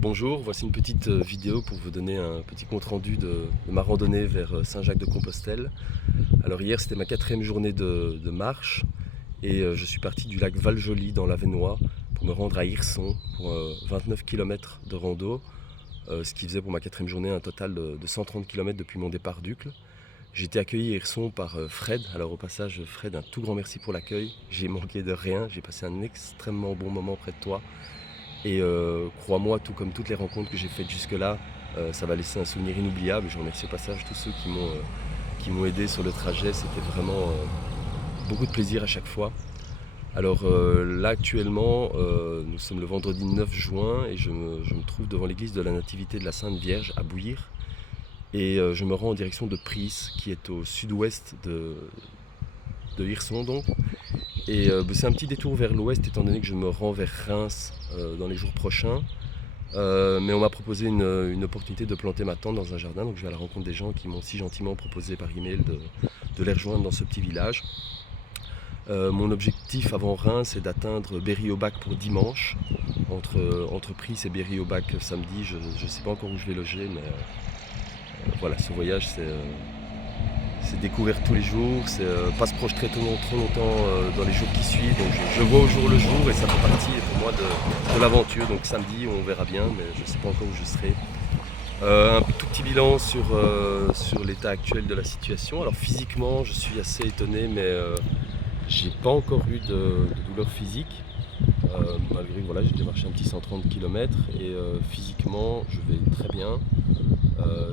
Bonjour, voici une petite vidéo pour vous donner un petit compte rendu de ma randonnée vers Saint-Jacques-de-Compostelle. Alors hier c'était ma quatrième journée de marche et je suis parti du lac Val-Joli dans l'Avesnois pour me rendre à Hirson pour 29 km de rando, ce qui faisait pour ma quatrième journée un total de 130 km depuis mon départ d'Uccle. J'ai été accueilli à Hirson par Fred. Alors au passage Fred, un tout grand merci pour l'accueil. J'ai manqué de rien, j'ai passé un extrêmement bon moment près de toi. Et crois-moi, tout comme toutes les rencontres que j'ai faites jusque-là, ça va laisser un souvenir inoubliable. Je remercie au passage tous ceux qui m'ont aidé sur le trajet. C'était vraiment beaucoup de plaisir à chaque fois. Alors là actuellement, nous sommes le vendredi 9 juin et je me trouve devant l'église de la Nativité de la Sainte Vierge à Bouillire. Et je me rends en direction de Pries, qui est au sud-ouest de Hirson donc. Et c'est un petit détour vers l'ouest étant donné que je me rends vers Reims dans les jours prochains. Mais on m'a proposé une opportunité de planter ma tente dans un jardin, donc je vais à la rencontre des gens qui m'ont si gentiment proposé par email de les rejoindre dans ce petit village. Mon objectif avant Reims est d'atteindre Berry-au-Bac pour dimanche. Entre Pries et Berry-au-Bac samedi, je ne sais pas encore où je vais loger, mais voilà, ce voyage c'est découvrir tous les jours, c'est pas se projeter trop longtemps dans les jours qui suivent. Donc je vois au jour le jour et ça fait partie pour moi de l'aventure. Donc samedi on verra bien, mais je ne sais pas encore où je serai. Un tout petit bilan sur l'état actuel de la situation. Alors physiquement je suis assez étonné, mais j'ai pas encore eu de douleur physique. Malgré que voilà, j'ai déjà marché un petit 130 km et physiquement je vais très bien.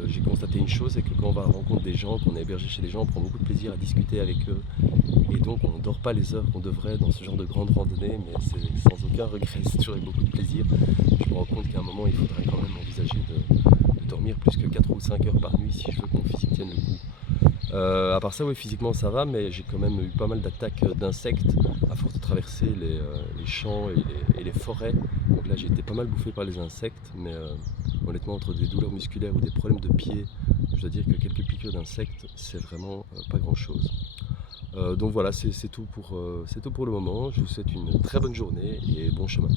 J'ai constaté une chose, c'est que quand on va à la rencontre des gens, qu'on est hébergé chez les gens, on prend beaucoup de plaisir à discuter avec eux. Et donc on ne dort pas les heures qu'on devrait dans ce genre de grande randonnée, mais c'est sans aucun regret, c'est toujours avec beaucoup de plaisir. Je me rends compte qu'à un moment il faudrait quand même envisager de dormir plus que 4 ou 5 heures par nuit si je veux que mon physique tienne le coup. À part ça, oui, physiquement ça va, mais j'ai quand même eu pas mal d'attaques d'insectes à force de traverser les champs et les forêts. Donc là j'ai été pas mal bouffé par les insectes, mais honnêtement entre des douleurs musculaires ou des problèmes de pied, je dois dire que quelques piqûres d'insectes c'est vraiment pas grand chose. Donc voilà, c'est tout pour le moment. Je vous souhaite une très bonne journée et bon chemin.